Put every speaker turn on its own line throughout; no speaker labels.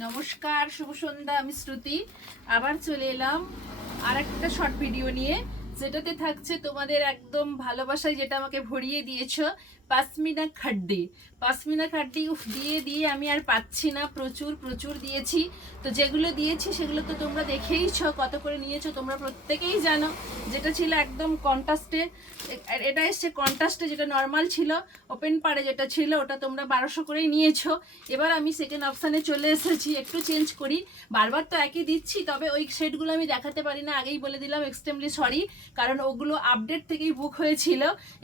নমস্কার, শুভ সন্ধ্যা, আমি শ্রুতি। আবার চলে এলাম আর একটা শর্ট ভিডিও নিয়ে, যেটাতে থাকছে তোমাদের একদম ভালোবাসায়, যেটা আমাকে ভরিয়ে দিয়েছ। পাসমিনা খাড্ডি। পাসমিনা খাড্ডি, উফ, দিয়ে দিয়ে আমি আর পাচ্ছি না। প্রচুর প্রচুর দিয়েছি। তো যেগুলো দিয়েছি, সেগুলো তো তোমরা দেখেইছো, কত করে নিয়েছো, তোমরা প্রত্যেকেই জানো। যেটা ছিল একদম কন্টাস্টে এটা এসছে কন্টাস্টে যেটা নর্মাল ছিল ওপেন পাড়ে যেটা ছিল, ওটা তোমরা বারোশো করেই নিয়েছো। এবার আমি সেকেন্ড অপশানে চলে এসেছি, একটু চেঞ্জ করি। বারবার তো একই দিচ্ছি, তবে ওই সেটগুলো আমি দেখাতে পারি না, আগেই বলে দিলাম এক্সট্রিমলি সরি কারণ ওগুলো আপডেট থেকেই বুক হয়েছিল।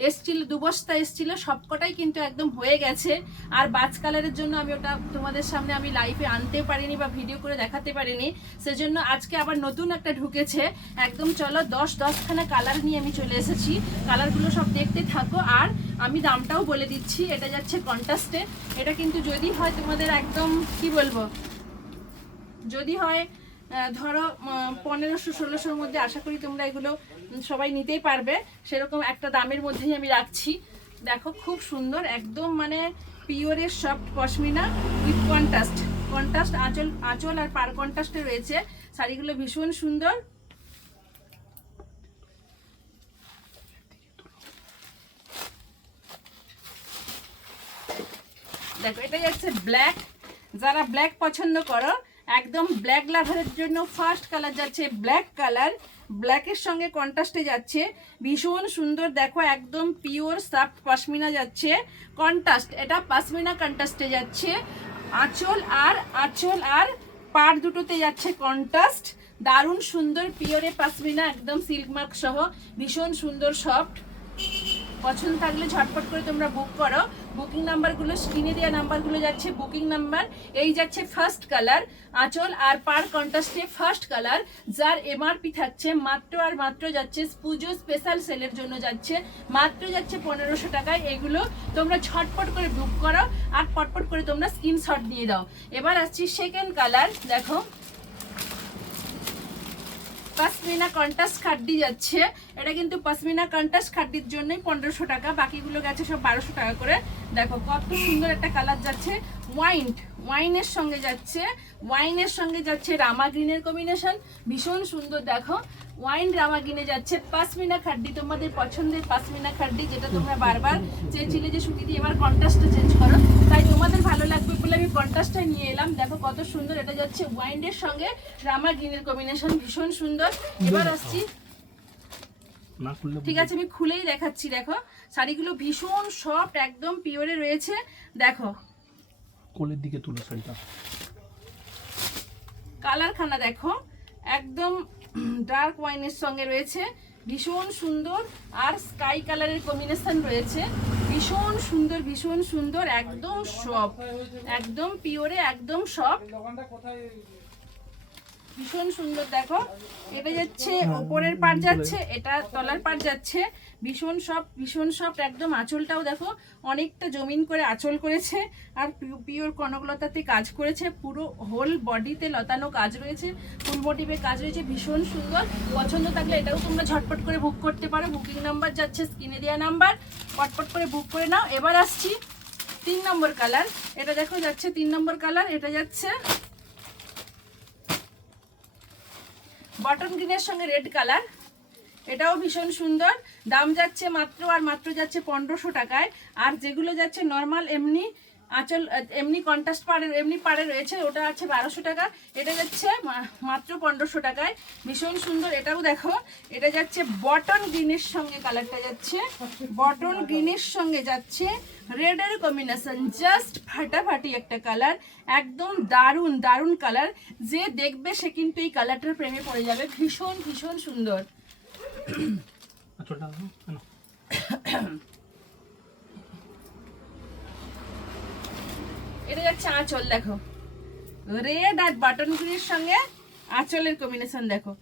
এসছিল দু বস্তা এসছিল সবকটাই কিন্তু একদম হয়ে গেছে। আর বাজ কালারের জন্য আমি ওটা তোমাদের সামনে আমি লাইভে আনতে পারিনি বা ভিডিও করে দেখাতে পারিনি। সেজন্য আজকে আবার নতুন একটা ঢুকেছে। একদম চলো দশ দশখানা কালার নিয়ে আমি চলে এসেছি। কালারগুলো সব দেখতে থাকো। আর আমি দামটাও বলে দিচ্ছি। এটা যাচ্ছে কন্টাস্টে এটা কিন্তু যদি হয় তোমাদের একদম, কি বলব? যদি হয় ধরো পনেরোশো, ষোলোশোর মধ্যে আশা করি তোমরা এগুলো সবাই নিতেই পারবে। সেরকম একটা দামের মধ্যেই আমি রাখছি। দেখো, খুব সুন্দর, একদম মানে পিওরের soft pashmina with contrast contrast আঁচল আঁচল আর পার কন্ট্রাস্টে রয়েছে। শাড়িগুলো ভীষণ সুন্দর। দেখো, এটাই হচ্ছে ব্ল্যাক যারা ব্ল্যাক পছন্দ করো, একদম ব্ল্যাক লাভারের জন্য ফার্স্ট কালার যাচ্ছে ব্ল্যাক কালার ব্ল্যাকের সঙ্গে কন্ট্রাস্টে যাচ্ছে। ভীষণ সুন্দর, দেখো একদম পিওর সফট পশমিনা যাচ্ছে। কন্ট্রাস্ট এটা পশমিনা কন্ট্রাস্টে যাচ্ছে। আঁচল আর আঁচল আর পাড় দুটোতে যাচ্ছে কন্ট্রাস্ট দারুণ সুন্দর পিওরে পাশমিনা একদম সিল্ক মার্ক সহ। ভীষণ সুন্দর সফট পছন্দ থাকলে ঝটপট করে তোমরা বুক করো। বুকিং নাম্বারগুলো, স্ক্রিনে দেওয়া নাম্বারগুলো যাচ্ছে, বুকিং নাম্বার, এই যাচ্ছে ফার্স্ট কালার আঁচল আর পার কন্ট্রাস্টে ফার্স্ট কালার যার এমআরপি থাকছে, মাত্র আর মাত্র যাচ্ছে পুজো স্পেশাল সেলের জন্য যাচ্ছে, মাত্র যাচ্ছে পনেরোশো টাকায়। এগুলো তোমরা ঝটপট করে বুক করো আর পটপট করে তোমরা স্ক্রিনশট দিয়ে দাও। এবার আসছি সেকেন্ড কালার দেখো। পাসমিনা কন্টাস খাড্ডি যাচ্ছে। এটা কিন্তু পাসমিনা কন্টাস খাড্ডির জন্যই পনেরোশো টাকা, বাকিগুলো গেছে সব বারোশো টাকা করে। দেখো কত সুন্দর একটা কালার যাচ্ছে। ওয়াইন ওয়াইনের সঙ্গে যাচ্ছে ওয়াইনের সঙ্গে যাচ্ছে রামা গ্রিনের কম্বিনেশন ভীষণ সুন্দর দেখো। ওয়াইন রামা গ্রিনে যাচ্ছে পাসমিনা খাড্ডি তোমাদের পছন্দের পাসমিনা খাড্ডি যেটা তোমরা বারবার চেয়েছিলে যে সুতি দিয়ে এবার কন্ট্রাস্টটা চেঞ্জ করো। তাই তোমাদের ভালো লাগবে বলে আমি কন্ট্রাস্টটা নিয়ে এলাম। দেখো কত সুন্দর এটা যাচ্ছে ওয়াইনের সঙ্গে রামা গ্রিনের কম্বিনেশন ভীষণ সুন্দর। এবার আসছি। ঠিক আছে আমি খুলেই দেখাচ্ছি দেখো। শাড়িগুলো ভীষণ সফট একদম পিওরে রয়েছে। দেখো
কোলের দিকে তুলো শাড়িটা
কালারখানা দেখো, একদম ডার্ক ওয়াইনের সঙ্গে রয়েছে, ভীষণ সুন্দর, আর স্কাই কালারের কম্বিনেশন রয়েছে, ভীষণ সুন্দর ভীষণ সুন্দর, একদম সফট একদম পিওরে একদম সব ভীষণ সুন্দর, দেখো। এটা যাচ্ছে, ওপরের পার যাচ্ছে, এটা তলার পার যাচ্ছে। ভীষণ সব ভীষণ সব, একদম আঁচলটাও দেখো, অনেকটা জমিন করে আঁচল করেছে, আর পিওর কনকলতাতে কাজ করেছে, পুরো হোল বডিতে লতানো কাজ রয়েছে, ফুল মোটিভে কাজ রয়েছে, ভীষণ সুন্দর। পছন্দ থাকলে এটাও তোমরা ঝটপট করে বুক করতে পারো বুকিং নাম্বার যাচ্ছে স্ক্রিনে দেওয়া নাম্বার পটপট করে বুক করে নাও। এবার আসছি তিন নম্বর কালার এটা দেখো, যাচ্ছে তিন নম্বর কালার এটা যাচ্ছে বটন গ্রিনের সঙ্গে রেড কালার এটাও ভীষণ সুন্দর। দাম যাচ্ছে মাত্র আর মাত্র যাচ্ছে পনেরোশো টাকায়। আর যেগুলো যাচ্ছে নর্মাল এমনি আঁচল এমনি কন্ট্রাস্ট পাড়ে, এমনি পাড়ে রয়েছে, ওটা আছে বারোশো টাকা। এটা যাচ্ছে মাত্র পনেরোশো টাকায়। ভীষণ সুন্দর, এটাও দেখো। এটা যাচ্ছে বটন গ্রিনের সঙ্গে কালারটা যাচ্ছে। বটন গ্রিনের সঙ্গে যাচ্ছে রেডের কম্বিনেশন জাস্ট ফাটাফাটি একটা কালার একদম দারুণ দারুণ কালার যে দেখবে সে কিন্তু এই কালারটার প্রেমে পড়ে যাবে। ভীষণ ভীষণ সুন্দর
আঁচলটা দাও, কেন?
এটা যাচ্ছে আঁচল, দেখো। রেড আর বাটন গ্রিনের সঙ্গে আঁচলের কম্বিনেশন দেখো।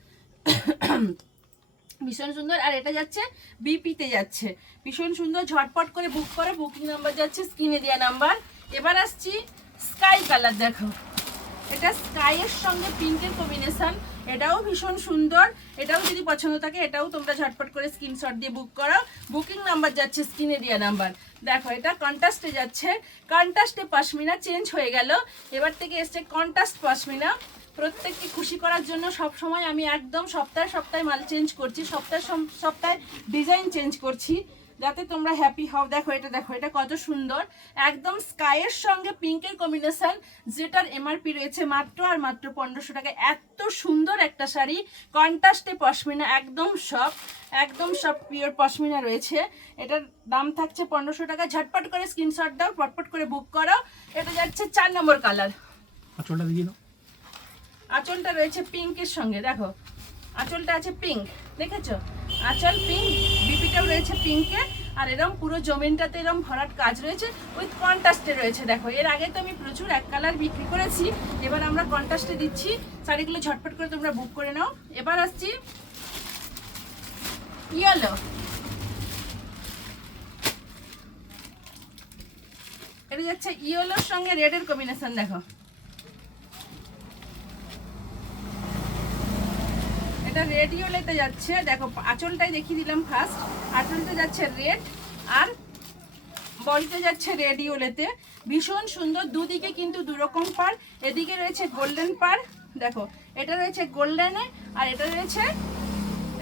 ভীষণ সুন্দর। আর এটা যাচ্ছে বিপিতে যাচ্ছে। ভীষণ সুন্দর, ঝটপট করে বুক করো। বুকিং নাম্বার যাচ্ছে স্ক্রিনে দেওয়া নাম্বার এবার আসছি স্কাই কালার দেখো। এটা স্কাইয়ের সঙ্গে পিঙ্কের কম্বিনেশন এটাও ভীষণ সুন্দর। এটাও যদি পছন্দ থাকে, এটাও তোমরা ঝটপট করে স্ক্রিনশট দিয়ে বুক করো। বুকিং নাম্বার যাচ্ছে স্ক্রিনে দেওয়া নাম্বার দেখো, এটা কন্টাস্টে যাচ্ছে। কন্টাস্টে পশমিনা চেঞ্জ হয়ে গেল। এবার থেকে এসছে কন্টাস্ট পশমিনা। প্রত্যেককে খুশি করার জন্য সব সময় আমি একদম সপ্তাহে সপ্তাহে মাল চেঞ্জ করছি, সপ্তাহে সপ্তাহে ডিজাইন চেঞ্জ করছি। যাতে তোমরা হ্যাপি হও। দেখো এটা দেখো এটা কত সুন্দর। একদম স্কাইয়ের সঙ্গে পিঙ্কের কম্বিনেশন যেটার এমআরপি রয়েছে মাত্র আর মাত্র পনেরোশো টাকা। এত সুন্দর একটা শাড়ি। কন্ট্রাস্টে পশমিনা একদম সব একদম সব পিওর পশমিনা রয়েছে। এটার দাম থাকছে পনেরোশো টাকা। ঝটপট করে স্ক্রিনশট দাও পটপট করে বুক করো। এটা যাচ্ছে চার নম্বর কালার
আঁচলটা দিয়ে দাও।
আঁচলটা রয়েছে পিঙ্কের সঙ্গে দেখো। আঁচলটা আছে পিঙ্ক দেখেছ? আঁচল পিঙ্ক বিপিটাও রয়েছে পিঙ্কে আর এরকম পুরো জমিনটাতে এরকম ভরাট কাজ রয়েছে উইথ কন্ট্রাস্টে রয়েছে। দেখো, এর আগে তো আমি প্রচুর এক কালার বিক্রি করেছি, এবার আমরা কন্ট্রাস্টে দিচ্ছি। শাড়িগুলো ঝটপট করে তোমরা বুক করে নাও। এবার আসছি ইয়েলো এটা যাচ্ছে ইয়েলোর সঙ্গে রেডের কম্বিনেশন দেখো। এটা রেড ইয়েলোতে যাচ্ছে। দেখো, আঁচলটাই দেখিয়ে দিলাম ফার্স্ট আঁচলতে যাচ্ছে রেড আর বলতে যাচ্ছে রেড ইয়েলোতে ভীষণ সুন্দর, দুদিকে কিন্তু দুরকম পার এদিকে রয়েছে গোল্ডেন পার দেখো, এটা রয়েছে গোল্ডেনে আর এটা রয়েছে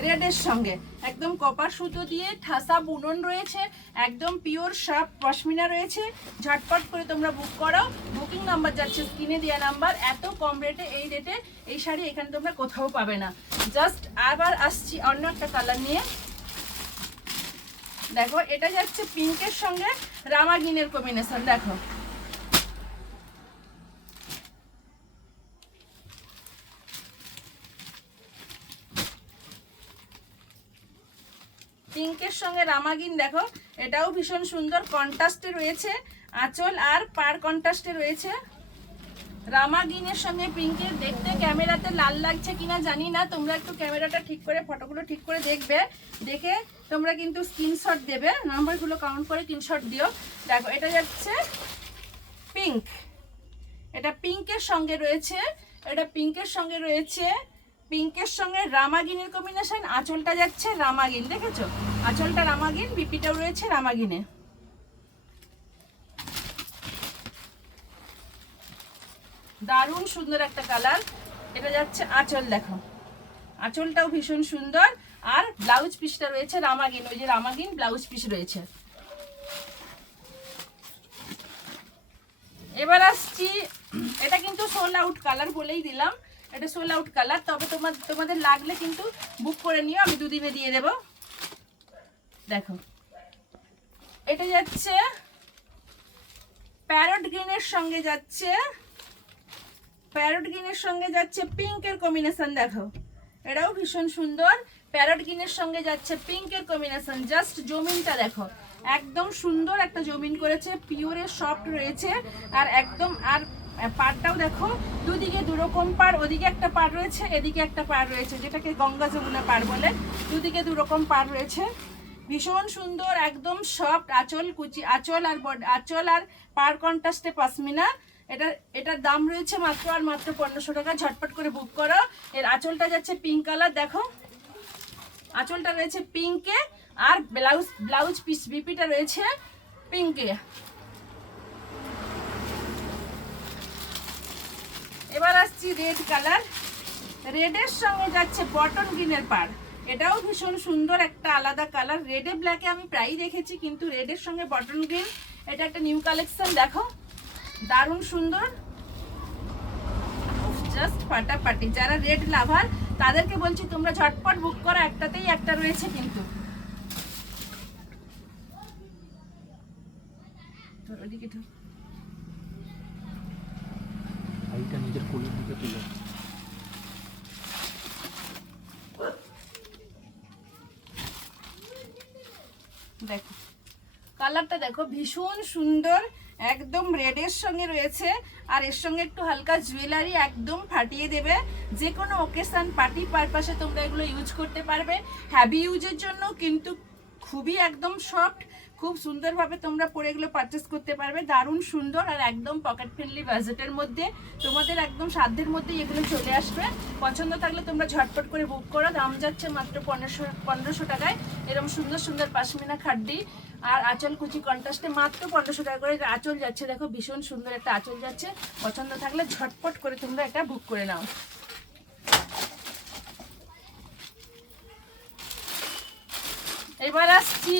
রেডের সঙ্গে। একদম কপার সুতো দিয়ে ঠাসা বুনন রয়েছে, একদম পিওর শার্প পশমিনা রয়েছে। ঝটপট করে তোমরা বুক করো বুকিং নাম্বার যাচ্ছে, স্ক্রিনে দেওয়া নাম্বার এত কম রেটে এই রেটে এই শাড়ি এখানে তোমরা কোথাও পাবে না। জাস্ট আবার আসছি অন্য একটা কালার নিয়ে। দেখো, এটা যাচ্ছে পিঙ্কের সঙ্গে রামাগিনের কম্বিনেশন দেখো। পিঙ্কের সঙ্গে রামাগিন দেখো, এটাও ভীষণ সুন্দর কন্ট্রাস্টে রয়েছে, আঁচল আর পার কন্ট্রাস্টে রয়েছে। রামাগিনের সঙ্গে পিঙ্কের দেখতে ক্যামেরাতে লাল লাগছে কিনা জানি না, তোমরা একটু ক্যামেরাটা ঠিক করে, ফটোগুলো ঠিক করে দেখবে। দেখে তোমরা কিন্তু স্ক্রিনশট দেবে, নাম্বারগুলো কাউন্ট করে স্ক্রিনশট দিও। দেখো, এটা যাচ্ছে পিঙ্ক। এটা পিঙ্কের সঙ্গে রয়েছে, এটা পিঙ্কের সঙ্গে রয়েছে পিঙ্কের সঙ্গে রামাগিনের কম্বিনেশন, আঁচলটা যাচ্ছে রামাগিন, দেখেছ? আঁচলটা রামাগিন, বিপিটাও রয়েছে রামাগিনে। দারুণ সুন্দর একটা কালার। এটা যাচ্ছে আঁচল, দেখো। আঁচলটাও ভীষণ সুন্দর। আর ব্লাউজ পিসটা রয়েছে রামাগিন, ওই যে রামাগিন ব্লাউজ পিস রয়েছে। এবার আসছি, এটা কিন্তু সোল আউট কালার বলেই দিলাম। এটা সোল আউট কালার তবে তোমার, তোমাদের লাগলে কিন্তু বুক করে নিও, আমি দুদিনে দিয়ে দেব। দেখো। এটা যাচ্ছে প্যারট গ্রিনের সঙ্গে যাচ্ছে প্যারট গ্রিনের সঙ্গে যাচ্ছে পিঙ্কের কম্বিনেশন দেখো। এটাও ভীষণ সুন্দর। প্যারট গ্রিনের সঙ্গে যাচ্ছে পিঙ্কের কম্বিনেশন জাস্ট জমিনটা দেখো। একদম সুন্দর একটা জমিন করেছে পিওরের সফট রয়েছে, আর একদম, আর পাড়টাও দেখো, দুদিকে দুরকম পাড়, ওদিকে একটা পাড় রয়েছে, এদিকে একটা পাড় রয়েছে, যেটাকে গঙ্গা যমুনা পাড় বলে। দুদিকে দুরকম পাড় রয়েছে। ভীষণ সুন্দর, একদম সফট আঁচল কুচি, আঁচল আর আঁচল আর পার কন্ট্রাস্টে পাসমিনা এটা, এটার দাম রয়েছে মাত্র আর মাত্র পনেরোশো টাকা। ঝটপট করে বুক করো। এর আঁচলটা যাচ্ছে পিঙ্ক কালার দেখো। আঁচলটা রয়েছে পিঙ্কে আর ব্লাউজ ব্লাউজ পিস বিপিটা রয়েছে পিঙ্কে এবার আসছি রেড কালার রেডের সঙ্গে যাচ্ছে বটন গ্রিনের পাড়। এটাও ভীষণ সুন্দর একটা আলাদা কালার রেডে ব্ল্যাকে আমি প্রায়ই দেখেছি, কিন্তু রেডের সঙ্গে বটন গ্রিন এটা একটা নিউ কালেকশন দেখো। দারুণ সুন্দর। জাস্ট ফাটাফাটি। যারা রেড লাভার তাদেরকে বলছি তোমরা ঝটপট বুক করো, একটাতেই একটা রয়েছে কিন্তু। ওদিকে
শাড়িটা নিজের কোলের দিকে তুলে।
দেখো, কালারটা দেখো ভীষণ সুন্দর, একদম রেডের সঙ্গে রয়েছে, আর এর সঙ্গে একটু হালকা জুয়েলারি একদম ফাটিয়ে দেবে। যে কোনো ওকেশন পার্টি পারপাসে তোমরা এগুলো ইউজ করতে পারবে। হ্যাভি ইউজের জন্য কিন্তু খুবই একদম সফট খুব সুন্দরভাবে তোমরা পরে এগুলো পারচেস করতে পারবে। দারুণ সুন্দর আর একদম পকেট ফ্রেন্ডলি বাজেটের মধ্যে। তোমাদের একদম সাধ্যের মধ্যেই এগুলো চলে আসবে। পছন্দ থাকলে তোমরা ঝটপট করে বুক করো। দাম যাচ্ছে মাত্র পনেরোশো পনেরোশো টাকায়। এরকম সুন্দর সুন্দর পাশমিনা খাড্ডি আর আঁচল কুচি কন্ট্রাস্টে মাত্র পনেরোশো টাকা করে আঁচল যাচ্ছে। দেখো ভীষণ সুন্দর একটা আঁচল যাচ্ছে। পছন্দ থাকলে ঝটপট করে তোমরা এটা বুক করে নাও। এবার আসছি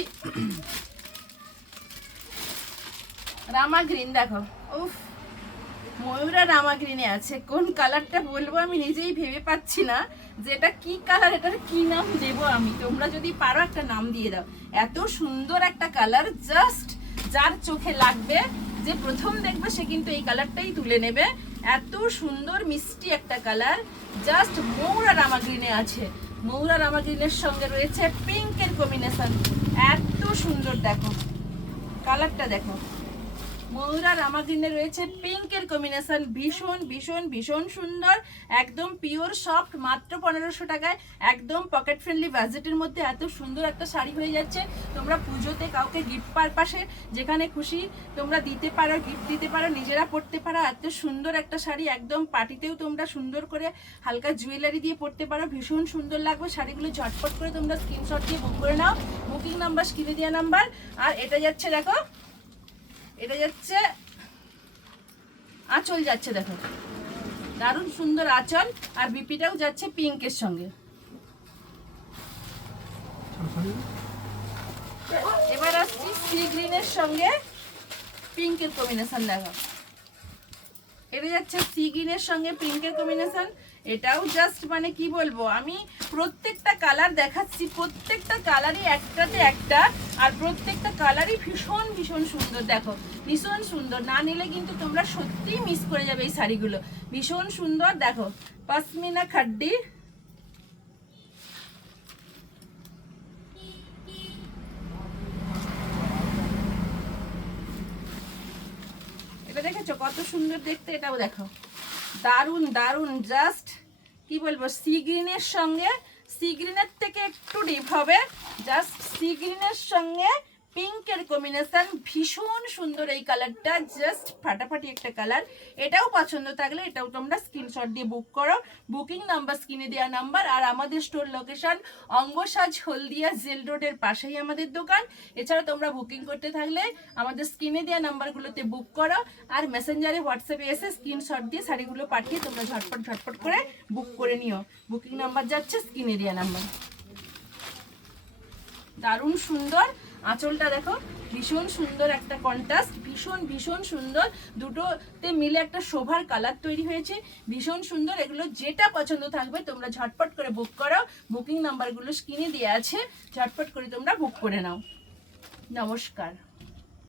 রামা গ্রিন দেখো। উফ, ময়ূরা রামা গ্রিনে আছে। কোন কালারটা বলব আমি নিজেই ভেবে পাচ্ছি না যে এটা কি কালার এটার কি নাম দেব আমি? তোমরা যদি পারো একটা নাম দিয়ে দাও। এত সুন্দর একটা কালার জাস্ট যার চোখে লাগবে, যে প্রথম দেখবে সে কিন্তু এই কালারটাই তুলে নেবে। এত সুন্দর, মিষ্টি একটা কালার জাস্ট মৌরা রামা গ্রিনে আছে। মৌরা রামা গ্রিনের সঙ্গে রয়েছে পিঙ্কের কম্বিনেশন এত সুন্দর, দেখো। কালারটা দেখো। ময়ূরা রামাগ্রিনে রয়েছে পিঙ্কের কম্বিনেশন ভীষণ ভীষণ ভীষণ সুন্দর, একদম পিওর সফট মাত্র পনেরোশো টাকায়, একদম পকেট ফ্রেন্ডলি বাজেটের মধ্যে এত সুন্দর একটা শাড়ি হয়ে যাচ্ছে। তোমরা পুজোতে কাউকে গিফট পারপাসে যেখানে খুশি তোমরা দিতে পারো গিফট দিতে পারো, নিজেরা পরতে পারো। এত সুন্দর একটা শাড়ি, একদম পার্টিতেও তোমরা সুন্দর করে হালকা জুয়েলারি দিয়ে পরতে পারো। ভীষণ সুন্দর লাগবে। শাড়িগুলো ঝটপট করে তোমরা স্ক্রিনশট দিয়ে বুক করে নাও। বুকিং নাম্বার স্ক্রিনে দেওয়া নাম্বার আর এটা যাচ্ছে, দেখো এটা যাচ্ছে, আঁচল যাচ্ছে দেখো। দারুণ সুন্দর আঁচল, আর বিপিটাও যাচ্ছে পিঙ্কের সঙ্গে। এবার আসছি সি গ্রিনের সঙ্গে পিঙ্কের কম্বিনেশন দেখো। এটা যাচ্ছে সি গ্রিনের সঙ্গে পিঙ্কের কম্বিনেশন এটাও জাস্ট মানে কি বলব, আমি প্রত্যেকটা কালার দেখাচ্ছি, প্রত্যেকটা কালারই একটাতে একটা, আর প্রত্যেকটা কালারই ভীষণ ভীষণ সুন্দর। দেখো, ভীষণ সুন্দর। না নিলে কিন্তু তোমরা সত্যিই মিস করে যাবে এই শাড়িগুলো। ভীষণ সুন্দর, দেখো পশমিনা খাড্ডি। এটা দেখেছ? কত সুন্দর দেখতে, এটাও দেখো দারুণ দারুণ জাস্ট কি বলব সি গ্রিনের সঙ্গে সি গ্রিনের থেকে একটু ডিপ হবে জাস্ট সি গ্রিনের সঙ্গে পিঙ্কের কম্বিনেশন ভীষণ সুন্দর এই কালারটা জাস্ট ফাটাফাটি একটা কালার এটাও পছন্দ থাকলে এটাও তোমরা স্ক্রিনশট দিয়ে বুক করো। বুকিং নাম্বার স্ক্রিনে দেওয়া নাম্বার আর আমাদের store location Angasaj Haldia jail রোডের পাশেই আমাদের দোকান। এছাড়া তোমরা বুকিং করতে থাকলে আমাদের স্ক্রিনে দেওয়া নাম্বারগুলোতে বুক করো আর মেসেঞ্জারে হোয়াটসঅ্যাপে এসে স্ক্রিনশট দিয়ে শাড়িগুলো পাঠিয়ে তোমরা ঝটপট ঝটপট করে বুক করে নিও। বুকিং নাম্বার যাচ্ছে স্ক্রিনে দেওয়া নাম্বার দারুণ সুন্দর। আঁচলটা দেখো, ভীষণ সুন্দর একটা কন্ট্রাস্ট ভীষণ ভীষণ সুন্দর। দুটোতে মিলে একটা শোভার কালার তৈরি হয়েছে। ভীষণ সুন্দর, এগুলো যেটা পছন্দ থাকবে তোমরা ঝটপট করে বুক করো। বুকিং নাম্বারগুলো স্ক্রিনে দেওয়া আছে, ঝটপট করে তোমরা বুক করে নাও। নমস্কার।